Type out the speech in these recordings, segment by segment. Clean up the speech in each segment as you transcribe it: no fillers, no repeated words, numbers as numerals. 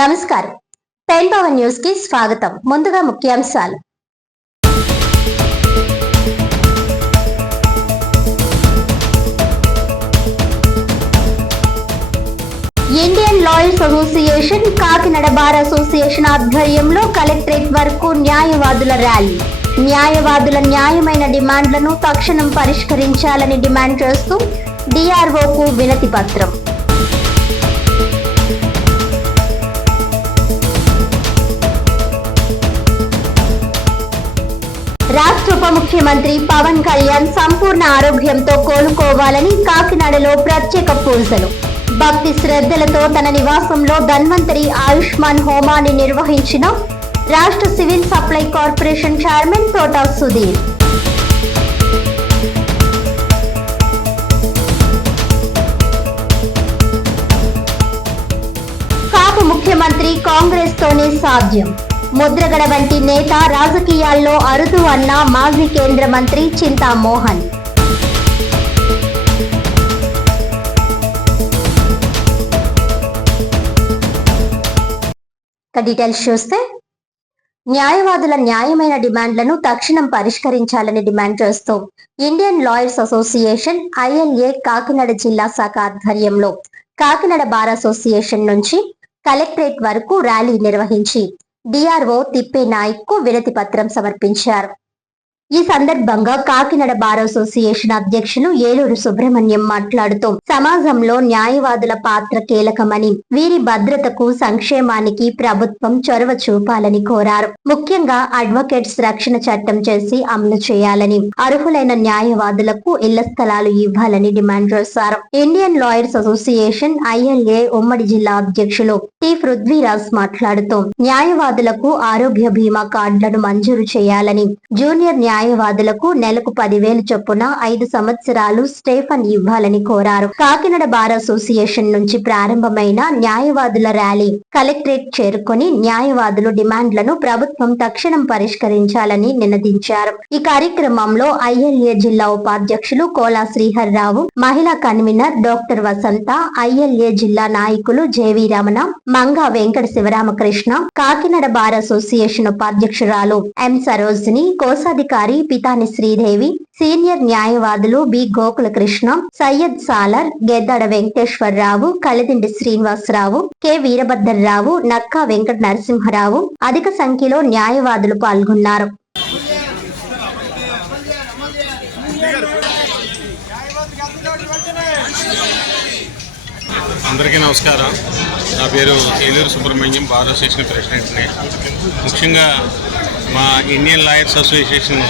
నమస్కారం. Pen power news కి స్వాగతం. ముందుగా ముఖ్యాంశాలు. Indian lawyers association, Kakinada bar association ఆధ్వర్యంలో కలెక్టరేట్ వరకు న్యాయవాదుల ర్యాలీ. న్యాయవాదుల న్యాయమైన డిమాండ్లను తక్షణం పరిష్కరించాలని డిమాండ్ చేస్తూ డిఆర్ఓకు వినతి పత్రం. రాష్ట్ర ఉప ముఖ్యమంత్రి పవన్ కళ్యాణ్ సంపూర్ణ ఆరోగ్యంతో కోలుకోవాలని కాకినాడలో ప్రత్యేక పూజలు. భక్తి శ్రద్ధలతో తన నివాసంలో ధన్వంతరి ఆయుష్మాన్ హోమాన్ని నిర్వహించిన రాష్ట్ర సివిల్ సప్లై కార్పొరేషన్ చైర్మన్ తోట సుధీర్. కాపు ముఖ్యమంత్రి కాంగ్రెస్ తోనే సాధ్యం. ముద్రగడ వంటి నేత రాజకీయాల్లో అరుదు అన్న మాజీ కేంద్ర మంత్రి చింతామోహన్. డీటెయిల్స్ చూస్తే, న్యాయవాదుల న్యాయమైన డిమాండ్లను తక్షణం పరిష్కరించాలని డిమాండ్ చేస్తూ Indian lawyers association ILA Kakinada జిల్లా శాఖ ఆధ్వర్యంలో కాకినాడ బార్ అసోసియేషన్ నుంచి కలెక్టరేట్ వరకు ర్యాలీ నిర్వహించి డిఆర్ఓ తిప్పే నాయక్ కు వినతి పత్రం సమర్పించారు. ఈ సందర్భంగా కాకినాడ బార్ అసోసియేషన్ అధ్యక్షులు ఏలూరు సుబ్రహ్మణ్యం మాట్లాడుతూ సమాజంలో న్యాయవాదుల పాత్ర కీలకమని, వీరి భద్రతకు సంక్షేమానికి ప్రభుత్వం చొరవ చూపాలని కోరారు. ముఖ్యంగా అడ్వకేట్స్ రక్షణ చట్టం చేసి అమలు చేయాలని, అర్హులైన న్యాయవాదులకు ఇళ్ల స్థలాలు ఇవ్వాలని డిమాండ్ చేశారు. ఇండియన్ లాయర్స్ అసోసియేషన్ ఐఎల్ఏ ఉమ్మడి జిల్లా అధ్యక్షులు టి పృథ్వీరాజ్ మాట్లాడుతూ న్యాయవాదులకు ఆరోగ్య బీమా కార్డులను మంజూరు చేయాలని, జూనియర్ న్యాయవాదులకు నెలకు 10,000 చొప్పున 5 సంవత్సరాలు స్టేఫన్ ఇవ్వాలని కోరారు. కాకినాడ బార్ అసోసియేషన్ నుంచి ప్రారంభమైన న్యాయవాదుల ర్యాలీ కలెక్టరేట్ చేరుకొని న్యాయవాదులు డిమాండ్లను ప్రభుత్వం తక్షణం పరిష్కరించాలని నినదించారు. ఈ కార్యక్రమంలో ఐఎల్ఏ జిల్లా ఉపాధ్యక్షులు కోలా శ్రీహర్రావు, మహిళా కన్వీనర్ డాక్టర్ వసంత, ఐఎల్ఏ జిల్లా నాయకులు JV Ramana, Manga Venkata Sivaramakrishna, Kakinada bar association ఉపాధ్యక్షురాలు ఎం సరోజిని, కోశాధికారి పితాని శ్రీదేవి, సీనియర్ న్యాయవాదులు బి గోకుల కృష్ణ, సయ్యద్ సాలర్, గెద్దాడ వెంకటేశ్వరరావు, కలిదిండి శ్రీనివాసరావు, కె వీరభద్రరావు, నక్కా వెంకట నరసింహరావు అధిక సంఖ్యలో న్యాయవాదులు పాల్గొన్నారు. అందరికీ నమస్కారం. నా పేరు ఏలూరు సుబ్రహ్మణ్యం, బార్ అసోసియేషన్ ప్రెసిడెంట్ని. ముఖ్యంగా మా ఇండియన్ లాయర్స్ అసోసియేషన్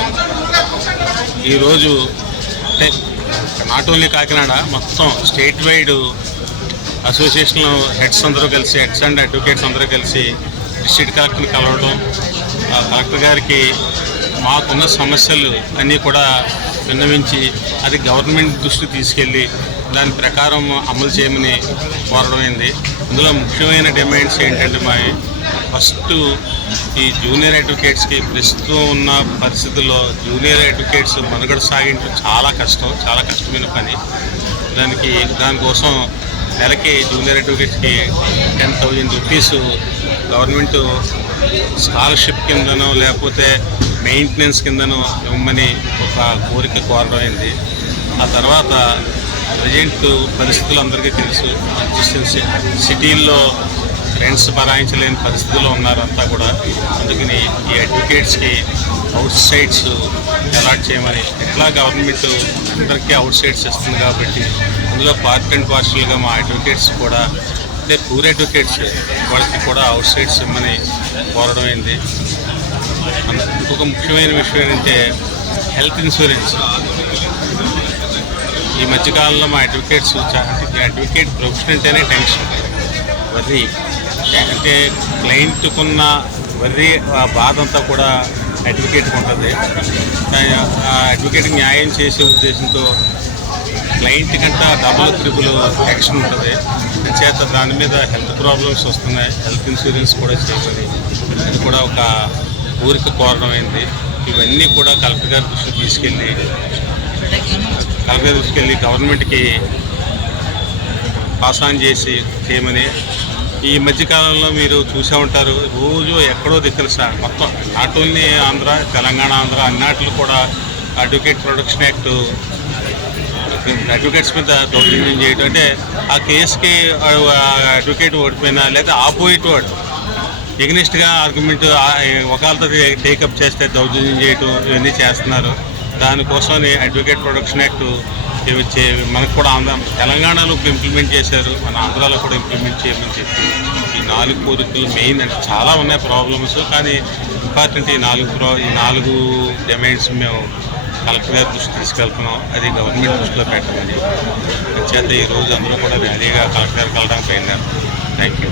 ఈరోజు అంటే నాట్ ఓన్లీ కాకినాడ, మొత్తం స్టేట్ వైడ్ అసోసియేషన్ హెడ్స్ అందరూ కలిసి, హెడ్స్ అండ్ అడ్వకేట్స్ అందరూ కలిసి డిస్ట్రిక్ట్ కలెక్టర్ని కలవడం, కలెక్టర్ గారికి మాకున్న సమస్యలు అన్నీ కూడా విన్నవించి అది గవర్నమెంట్ దృష్టికి తీసుకెళ్ళి దాని ప్రకారం అమలు చేయమని కోరడమైంది. అందులో ముఖ్యమైన డిమాండ్స్ ఏంటంటే, మా ఫస్ట్ ఈ జూనియర్ అడ్వకేట్స్కి ప్రస్తుతం ఉన్న పరిస్థితుల్లో జూనియర్ అడ్వకేట్స్ మనుగడ సాగించడం చాలా కష్టమైన పని. దానికోసం నెలకి జూనియర్ అడ్వకేట్స్కి 10,000 రూపీస్ గవర్నమెంట్ స్కాలర్షిప్ కిందనో లేకపోతే మెయింటెనెన్స్ కిందనో ఇవ్వమని ఒక కోరిక కోరడమైంది. ఆ తర్వాత ప్రజెంట్ పరిస్థితులు అందరికీ తెలుసు, సిటీల్లో రెంట్స్ భరాయించలేని పరిస్థితుల్లో ఉన్నారు అంతా కూడా. అందుకని ఈ అడ్వకేట్స్కి అవుట్ సైడ్స్ అలాట్ చేయమని, ఎట్లా గవర్నమెంట్ అందరికీ అవుట్ సైడ్స్ ఇస్తుంది కాబట్టి అందులో పార్ట్ అండ్ పార్షల్గా మా అడ్వకేట్స్ కూడా, అంటే పూర్ అడ్వకేట్స్ వాళ్ళకి కూడా అవుట్ సైడ్స్ ఇవ్వమని కోరడం అయింది. ఇంకొక ముఖ్యమైన విషయం ఏంటంటే హెల్త్ ఇన్సూరెన్స్. ఈ మధ్యకాలంలో మా అడ్వకేట్స్ అడ్వకేట్ ప్రొఫెషన్ అంటేనే టెన్షన్, వర్రీ. అంటే క్లయింట్కున్న వర్రీ, ఆ బాధ అంతా కూడా అడ్వకేట్కి ఉంటుంది. ఆ అడ్వకేట్కి న్యాయం చేసే ఉద్దేశంతో క్లయింట్ కంటే డబుల్ ట్రిపుల్ యాక్షన్ ఉంటుంది. చేత దాని మీద హెల్త్ ప్రాబ్లమ్స్ వస్తున్నాయి, హెల్త్ ఇన్సూరెన్స్ కూడా చేయమని అది కూడా ఒక ఊరికి కోరడం అయింది. ఇవన్నీ కూడా కలెక్టర్ గారి దృష్టికి తీసుకెళ్ళి గవర్నమెంట్కి పాస్ ఆన్ చేయమని ఈ మధ్యకాలంలో మీరు చూసే ఉంటారు, రోజు ఎక్కడో దిక్కున సార్ మొత్తం నాట్ ఓన్లీ ఆంధ్ర, తెలంగాణ, ఆంధ్ర అన్నిటిలో కూడా అడ్వకేట్ ప్రొటెక్షన్ యాక్ట్ అడ్వకేట్స్ మీద దౌర్జన్యం చేయడం. అంటే ఆ కేసుకి అడ్వకేట్ ఓడిపోయినా లేదా ఆపోజిట్ వాడు ఎగ్నెస్ట్గా ఆర్గ్యుమెంట్ ఒకళ్ళతో టేకప్ చేస్తే దౌర్జన్యం చేయటం ఇవన్నీ చేస్తున్నారు. దానికోసమని అడ్వకేట్ ప్రొటెక్షన్ యాక్ట్ మనకు కూడా తెలంగాణలో ఇంప్లిమెంట్ చేశారు, మన ఆంధ్రాలో కూడా ఇంప్లిమెంట్ చేయమని చెప్పి ఈ 4 కోరికలు మెయిన్. అంటే చాలా ఉన్నాయి ప్రాబ్లమ్స్, కానీ ఇంపార్టెంట్ ఈ 4 డిమాండ్స్ మేము కలెక్టర్ గారి దృష్టి తీసుకెళ్తున్నాం. అది గవర్నమెంట్ దృష్టిలో పెట్టమని చేత ఈరోజు అందరూ కూడా ర్యాలీగా కలెక్టర్ గారికి వెళ్ళడానికి పోయినారు. Thank you.